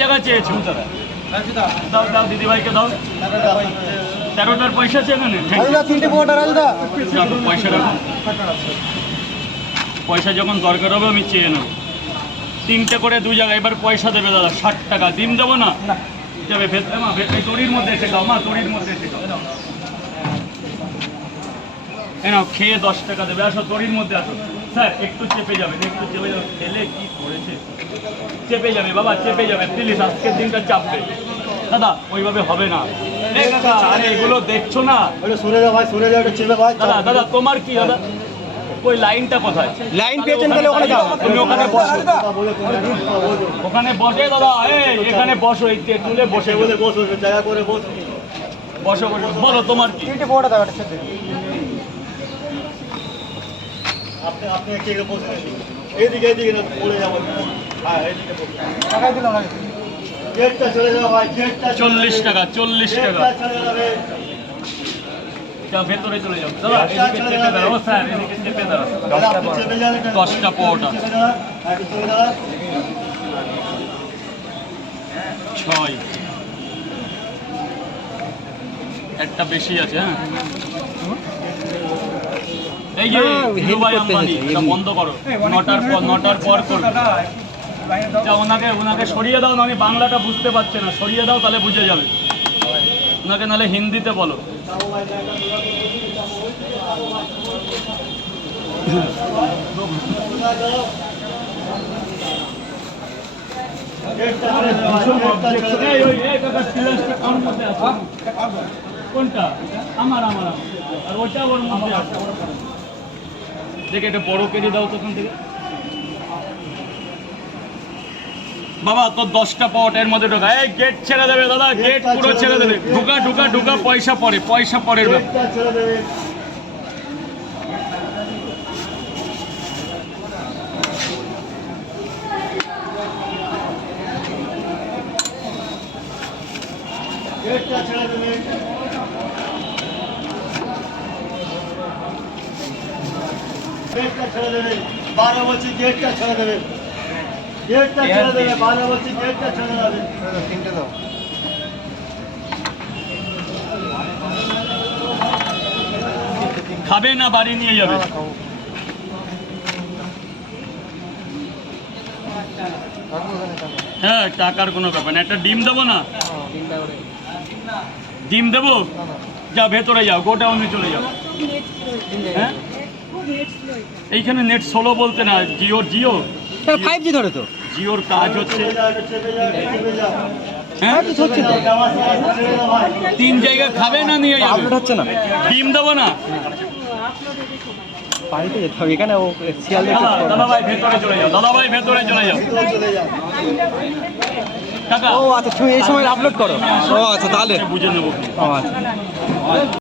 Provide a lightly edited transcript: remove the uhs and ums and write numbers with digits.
জায়গা চেয়েছো দাও দাও দিদি ভাইকে দাও 13টার পয়সা আছে এখানে পয়সা রাখো পয়সা যখন দরকার হবে আমি চেয়ে নেব 3টে করে 2 জায়গায় এবার পয়সা দেবে দাদা 60 টাকা ডিম দেবো না যাবে এই তরির মধ্যে এসে খাও মা তরির মধ্যে এসে খাও নাও খেয়ে 10 টাকা দেবে আসো তরির মধ্যে আসো স্যার একটু চেপে যাবেন খেলে কি করেছে চেপে যাবে বাবা চেপে যাবে প্লিজ আজকের দিনটা চাপবে দাদা ওইভাবে হবে না আরে এগুলো দেখছো না সরে যাও ভাই সরে যাও এটা চেপে ভাই দাদা দাদা তোমার কি দাদা ওই লাইনটা কোথায় লাইন পেয়েছেন তাহলে ওখানে যাও তুমি ওখানে বসো ওখানে বসে দাদা এই এখানে বসো এই টেবিলে বসে বসে বসো জায়গা করে বসো বসো বলো তোমার কি তিনটে বড়টা দাও এটা সাথে আপনি আপনি কি বসে এইদিকে এইদিকে না পড়ে যাবো হ্যাঁ এইদিকে বসে টাকা দিলাম না গেটটা চলে যাও ভাই গেটটা 40 টাকা 40 টাকা চলে যাবে যাও ভেতরে চলে যাও দাদা এদিকে চেপে দাও স্যার এদিকে চেপে দাও 10টা পরোটা 6 একটা বেশি আছে হ্যাঁ এই যে দুবাই আম্বানি এটা বন্ধ করো 9টার পর করো যা ওনাকে সরিয়ে দাও না আমি বাংলাটা বুঝতে পারছি না সরিয়ে দাও তাহলে বুঝে যাবে ওনাকে নাহলে হিন্দিতে বলো কোনটা আমার আমার আর ওইটা ওর মধ্যে আছে দেখে এটা বড় কেটে দাও তখন থেকে বাবা তো 10টা পট এর মধ্যে ঢোকা এই গেট ছেড়ে দেবে দাদা গেট পুরো ছেড়ে দেবে ঢুকা ঢুকা ঢুকা পয়সা পরের ব্যাপার গেটটা ছেড়ে দেবে গেটটা ছেড়ে দেবে 12 বছর গেটটা ছেড়ে দেবে গেটটা ছেড়ে দেবে 12 বছর গেটটা ছেড়ে দেবে তিনটে দাও খাবে না বাড়ি নিয়ে যাবে হ্যাঁ টাকার কোনো ব্যাপার না একটা ডিম দেবো না ডিম দেবো যা ভেতরে যাও গোডাউনে চলে যাও হ্যাঁ এইখানে নেট স্লো বলতে না জিও 5G ধরে তো জিওর কাজ হচ্ছে হ্যাঁ 3 জায়গা খাবে না নিয়ে যাবে আপলোড হচ্ছে না ডিম দেবো না বাড়িতে যেতে হবে এখানে ও শিয়াল দাদা ভাই ভেতরে চলে যাও দাদা ভাই ভেতরে চলে যাও টাকা ও আচ্ছা তুমি এই সময় আপলোড করো ও আচ্ছা তাহলে বুঝে নেবো ও আচ্ছা